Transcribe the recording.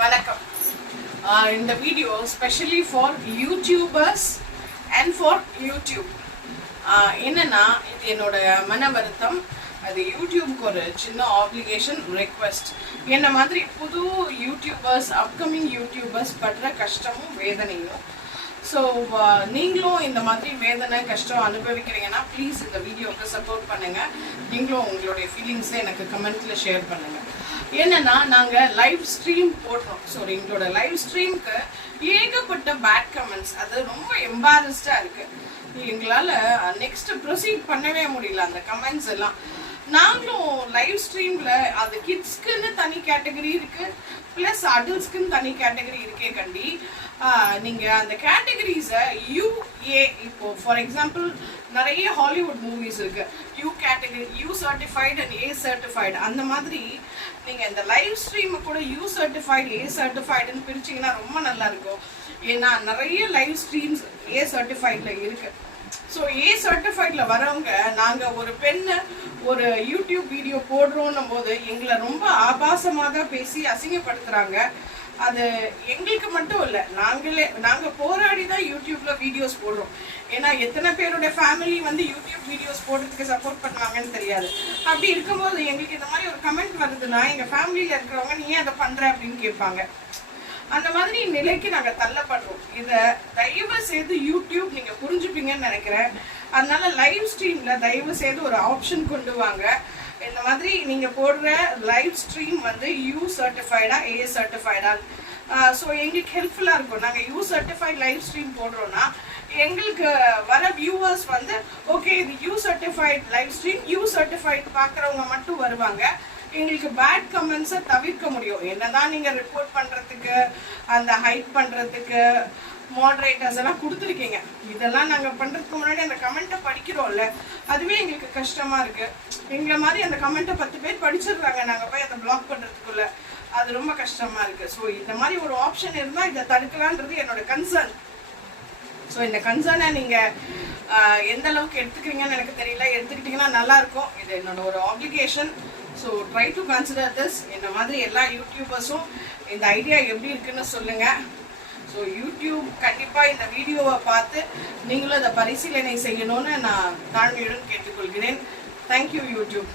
வணக்கம். இந்த video specially for YouTubers and for YouTube. என்னன்னா இது என்னோட மன வருத்தம். அது யூடியூப்க்கு ஒரு சின்ன ஆப்ளிகேஷன் ரெக்வெஸ்ட். என்ன மாதிரி புது யூடியூபர்ஸ், அப்கமிங் யூடியூபர்ஸ் படுற கஷ்டமும் வேதனையும். ஸோ நீங்களும் இந்த மாதிரி வேதனை கஷ்டம் அனுபவிக்கிறீங்கன்னா ப்ளீஸ் இந்த வீடியோவுக்கு சப்போர்ட் பண்ணுங்கள். நீங்களும் உங்களுடைய ஃபீலிங்ஸை எனக்கு கமெண்ட்டில் ஷேர் பண்ணுங்கள். என்னன்னா நாங்கள் லைவ் ஸ்ட்ரீம் போடுறோம். ஸோ எங்களோட லைவ் ஸ்ட்ரீம்க்கு ஏகப்பட்ட பேட் கமெண்ட்ஸ். அது ரொம்ப எம்பாரஸ்டாக இருக்குது. எங்களால் நெக்ஸ்ட் ப்ரொசீட் பண்ணவே முடியல. அந்த கமெண்ட்ஸ் எல்லாம் நாங்களும் லைவ் ஸ்ட்ரீமில் அது கிட்ஸ்க்குன்னு தனி கேட்டகரி இருக்குது, ப்ளஸ் அடல்ட்ஸ்க்குன்னு தனி கேட்டகரி இருக்கே கண்டி. நீங்கள் அந்த கேட்டகரிஸை யூஏ, இப்போ ஃபார் எக்ஸாம்பிள் நிறைய ஹாலிவுட் மூவிஸ் இருக்குது, you category, you certified and A certified. அந்த மாதிரி நீங்கள் இந்த லைவ் ஸ்ட்ரீமை கூட யூ சர்டிஃபைடு ஏ சர்டிஃபைடுன்னு பிரிச்சிங்கன்னா ரொம்ப நல்லாயிருக்கும். ஏன்னா நிறைய லைவ் ஸ்ட்ரீம்ஸ் ஏ சர்டிஃபைடில் இருக்குது. ஸோ ஏ சர்டிஃபைடில் வரவங்க நாங்கள் ஒரு ஒரு யூடியூப் வீடியோ போடுறோன்னும் போது எங்களை ரொம்ப ஆபாசமாக தான் பேசி அசிங்கப்படுத்துகிறாங்க. அது எங்களுக்கு மட்டும் இல்லை, நாங்கள் போராடி தான் யூடியூப்பில் வீடியோஸ் போடுறோம். ஏன்னா எத்தனை பேரோட ஃபேமிலி யூடியூப் வீடியோஸ் போடுறதுக்கு சப்போர்ட் பண்ணுவாங்கன்னு தெரியாது. அப்படி இருக்கும்போது எங்களுக்கு இந்த மாதிரி ஒரு கமெண்ட் வருதுன்னா எங்கள் ஃபேமிலியில் இருக்கிறவங்க நீ ஏன் அதை பண்ணுற அப்படின்னு கேட்பாங்க. அந்த மாதிரி நிலைக்கு நாங்கள் தள்ளப்படுறோம். இதை தயவு செய்து யூடியூப் நீங்கள் புரிஞ்சுப்பீங்கன்னு நினைக்கிறேன். அதனால லைவ் ஸ்ட்ரீமில் தயவு செய்து ஒரு ஆப்ஷன் கொண்டு வாங்க. இந்த மாதிரி நீங்கள் போடுற லைவ் ஸ்ட்ரீம் யூ சர்டிஃபைடா ஏ சர்டிஃபைடா. ஸோ எங்களுக்கு ஹெல்ப்ஃபுல்லாக இருக்கும். நாங்கள் யூ சர்டிஃபைட் லைவ் ஸ்ட்ரீம் போடுறோன்னா எங்களுக்கு வர வியூவர்ஸ் ஓகே இது U certified live stream, U certified பார்க்குறவங்க மட்டும் வருவாங்க. எங்களுக்கு பேட் கமெண்ட்ஸை தவிர்க்க முடியும். என்னதான் நீங்கள் ரிப்போர்ட் பண்ணுறதுக்கு, அந்த ஹைட் பண்ணுறதுக்கு மாடரேட்டர்ஸ் எல்லாம் கொடுத்துருக்கீங்க. இதெல்லாம் நாங்கள் பண்ணுறதுக்கு முன்னாடி அந்த கமெண்ட்டை படிக்கிறோம்ல, அதுவே எங்களுக்கு கஷ்டமாக இருக்குது. எங்களை மாதிரி அந்த கமெண்ட்டை 10 பேர் படிச்சிடுறாங்க, நாங்கள் போய் அதை பிளாக் பண்ணுறதுக்குள்ள. அது ரொம்ப கஷ்டமாக இருக்குது. ஸோ இந்த மாதிரி ஒரு ஆப்ஷன் இருந்தால் இதை தடுக்கலான்றது என்னோட கன்சர்ன். ஸோ இந்த கன்சர்னை நீங்கள் எந்த அளவுக்கு எடுத்துக்கிறீங்கன்னு எனக்கு தெரியல. எடுத்துக்கிட்டிங்கன்னா நல்லாயிருக்கும். இது என்னோட ஒரு application. So try to consider this. இந்த மாதிரி எல்லா யூடியூபர்ஸும் இந்த ஐடியா எப்படி இருக்குன்னு சொல்லுங்கள். ஸோ யூடியூப் கண்டிப்பாக இந்த வீடியோவை பார்த்து நீங்களும் அதை பரிசீலனை செய்யணும்னு நான் தாழ்மையுடன் கேட்டுக்கொள்கிறேன். Thank you YouTube.